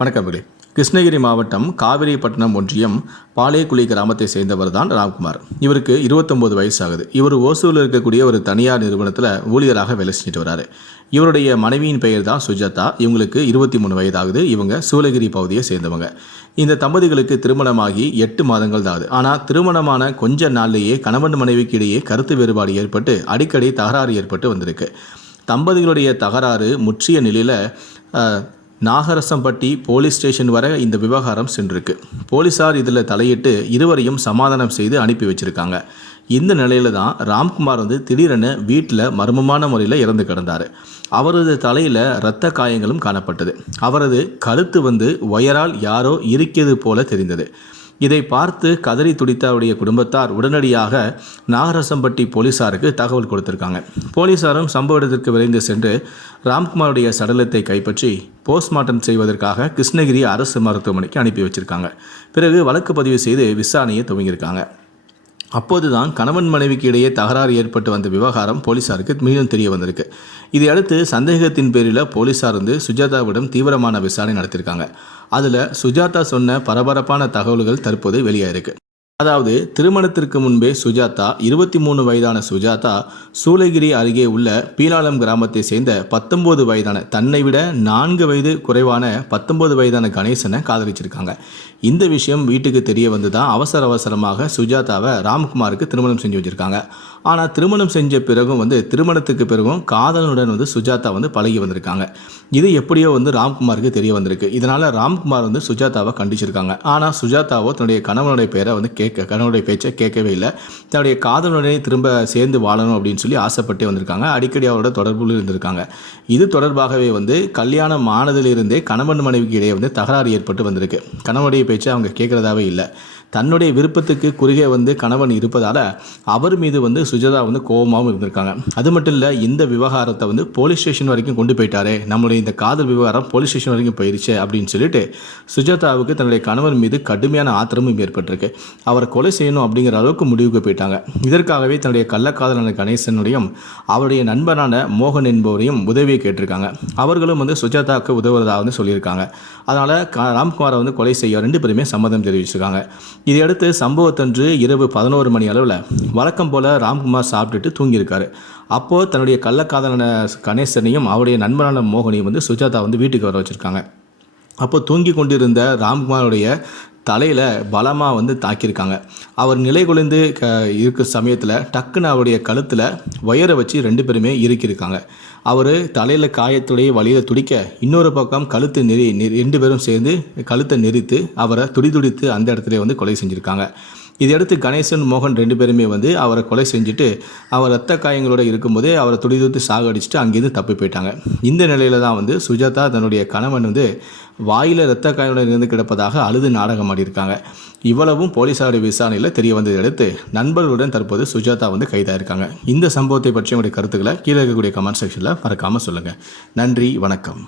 வணக்கம் கிருஷ்ணகிரி மாவட்டம் காவிரிப்பட்டினம் ஒன்றியம் பாலேக்குழி கிராமத்தை சேர்ந்தவர் தான் ராம்குமார். இவருக்கு 29 வயசு ஆகுது இவர் ஓசூரில் இருக்கக்கூடிய ஒரு தனியார் நிறுவனத்தில் ஊழியராக வேலை செஞ்சுட்டு வராரு. இவருடைய மனைவியின் பெயர் தான் சுஜாதா. இவங்களுக்கு இருபத்தி மூணு வயதாகுது. இவங்க சூளகிரி பகுதியை சேர்ந்தவங்க. இந்த தம்பதிகளுக்கு திருமணமாகி எட்டு மாதங்கள் தான் ஆகுது. ஆனால் திருமணமான கொஞ்ச நாள்லேயே கணவன் மனைவிக்கு இடையே கருத்து வேறுபாடு ஏற்பட்டு அடிக்கடி தகராறு ஏற்பட்டு வந்திருக்கு. தம்பதிகளுடைய தகராறு முற்றிய நிலையில் நாகரசம்பட்டி போலீஸ் ஸ்டேஷன் வரை இந்த விவகாரம் சென்றிருக்கு. போலீசார் இதில் தலையிட்டு இருவரையும் சமாதானம் செய்து அனுப்பி வச்சிருக்காங்க. இந்த நிலையில தான் ராம்குமார் வந்து திடீரென வீட்டில் மர்மமான முறையில் இறந்து கிடந்தார். அவரது தலையில் இரத்த காயங்களும் காணப்பட்டது. அவரது கழுத்து வந்து ஒயரால் யாரோ இருக்கிறது போல தெரிந்தது. இதை பார்த்து கதறி துடித்த அவருடைய குடும்பத்தார் உடனடியாக நாகரசம்பட்டி போலீசாருக்கு தகவல் கொடுத்திருக்காங்க. போலீசாரும் சம்பவ இடத்திற்கு விரைந்து சென்று ராம்குமாருடைய சடலத்தை கைப்பற்றி போஸ்ட்மார்ட்டம் செய்வதற்காக கிருஷ்ணகிரி அரசு மருத்துவமனைக்கு அனுப்பி வச்சிருக்காங்க. பிறகு வழக்கு பதிவு செய்து விசாரணையை துவங்கியிருக்காங்க. அப்போதுதான் கணவன் மனைவிக்கு இடையே தகராறு ஏற்பட்டு வந்த விவகாரம் போலீசாருக்கு மீண்டும் தெரிய வந்திருக்கு. இதையடுத்து சந்தேகத்தின் பேரில் போலீசார் வந்து சுஜாதாவிடம் தீவிரமான விசாரணை நடத்தியிருக்காங்க. அதில் சுஜாதா சொன்ன பரபரப்பான தகவல்கள் தற்போது வெளியாயிருக்கு. அதாவது திருமணத்திற்கு முன்பே சுஜாதா இருபத்தி மூணு வயதான சுஜாதா சூளகிரி அருகே உள்ள பீலாளம் கிராமத்தை சேர்ந்த பத்தொன்பது வயதான தன்னை விட நான்கு வயது குறைவான பத்தொன்பது வயதான கணேசனை காதலிச்சிருக்காங்க. இந்த விஷயம் வீட்டுக்கு தெரிய வந்து தான் அவசர அவசரமாக சுஜாதாவை ராம்குமாருக்கு திருமணம் செஞ்சு வச்சுருக்காங்க. ஆனால் திருமணம் செஞ்ச பிறகும் வந்து திருமணத்துக்கு பிறகும் காதலனுடன் வந்து சுஜாதா வந்து பழகி வந்திருக்காங்க. இது எப்படியோ வந்து ராம்குமாருக்கு தெரிய வந்திருக்கு. இதனால் ராம்குமார் வந்து சுஜாதாவை கண்டிச்சிருக்காங்க. ஆனால் சுஜாதாவோ தன்னுடைய கணவனுடைய பேரை வந்து கேட்க கணவனுடைய பேச்சை கேட்கவே இல்லை. தன்னுடைய காதலுடனே திரும்ப சேர்ந்து வாழணும் அப்படின்னு சொல்லி ஆசைப்பட்டே வந்திருக்காங்க. அடிக்கடி அவரோட தொடர்புகள் இருந்திருக்காங்க. இது தொடர்பாகவே வந்து கல்யாணம் ஆனதிலிருந்தே கணவன் மனைவிக்கு இடையே வந்து தகராறு ஏற்பட்டு வந்திருக்கு. கணவனுடைய பேச்சை அவங்க கேட்குறதாவே இல்லை. தன்னுடைய விருப்பத்துக்கு குறுகே வந்து கணவன் இருப்பதால் அவர் மீது வந்து சுஜாதா வந்து கோபமாகவும் இருந்திருக்காங்க. அது மட்டும் இல்லை இந்த விவகாரத்தை வந்து போலீஸ் ஸ்டேஷன் வரைக்கும் கொண்டு போயிட்டாரே. நம்மளுடைய இந்த காதல் விவகாரம் போலீஸ் ஸ்டேஷன் வரைக்கும் போயிருச்சு அப்படின்னு சொல்லிட்டு சுஜாதாவுக்கு தன்னுடைய கணவன் மீது கடுமையான ஆத்திரமும் ஏற்பட்டிருக்கு. அவரை கொலை செய்யணும் அப்படிங்கிற அளவுக்கு முடிவுக்கு போயிட்டாங்க. இதற்காகவே தன்னுடைய கள்ளக்காதலான கணேசனுடையும் அவருடைய நண்பரான மோகன் என்பவரையும் உதவியை கேட்டிருக்காங்க. அவர்களும் வந்து சுஜாதாவுக்கு உதவுவதாக வந்து சொல்லியிருக்காங்க. அதனால் ராம்குமாரை வந்து கொலை செய்ய ரெண்டு பேருமே சம்மதம் தெரிவிச்சிருக்காங்க. இதையடுத்து சம்பவத்தன்று இரவு பதினோரு மணி அளவில் வழக்கம் போல் ராம்குமார் சாப்பிட்டுட்டு தூங்கியிருக்காரு. அப்போது தன்னுடைய கள்ளக்காதலன கணேசனையும் அவருடைய நண்பரான மோகனையும் வந்து சுஜாதா வந்து வீட்டுக்கு வர வச்சுருக்காங்க. அப்போ தூங்கி கொண்டிருந்த ராம்குமாருடைய தலையில் பலமாக வந்து தாக்கியிருக்காங்க. அவர் நிலை குலைந்து க இருக்கிற சமயத்தில் டக்குன்னு அவருடைய கழுத்தில் ஒயரை வச்சு ரெண்டு பேருமே இருக்கியிருக்காங்க அவர் தலையில் காயத்துடைய வழியில் துடிக்க இன்னொரு பக்கம் கழுத்து நெறி ரெண்டு பேரும் சேர்ந்து கழுத்தை நெரித்து அவரை துடிதுடித்து அந்த இடத்துல வந்து கொலை செஞ்சுருக்காங்க. இதையடுத்து கணேசன் மோகன் ரெண்டு பேருமே வந்து அவரை கொலை செஞ்சுட்டு அவர் ரத்த காயங்களோட இருக்கும்போதே அவரை துடிதுடித்து சாகடிச்சுட்டு அங்கேருந்து தப்பி போயிட்டாங்க. இந்த நிலையில தான் வந்து சுஜாதா தன்னுடைய கணவன் வந்து வாயில் ரத்த காயங்களுடன் இருந்து கிடப்பதாக அழுது நாடகம் ஆடியிருக்காங்க. இவ்வளவும் போலீஸாருடைய விசாரணையில் தெரிய வந்ததையடுத்து நண்பர்களுடன் தற்போது சுஜாதா வந்து கைதாயிருக்காங்க. இந்த சம்பவத்தை பற்றி உங்களுடைய கருத்துக்களை கீழே இருக்கக்கூடிய கமெண்ட் செக்ஷனில் மறக்காமல் சொல்லுங்கள் நன்றி வணக்கம்.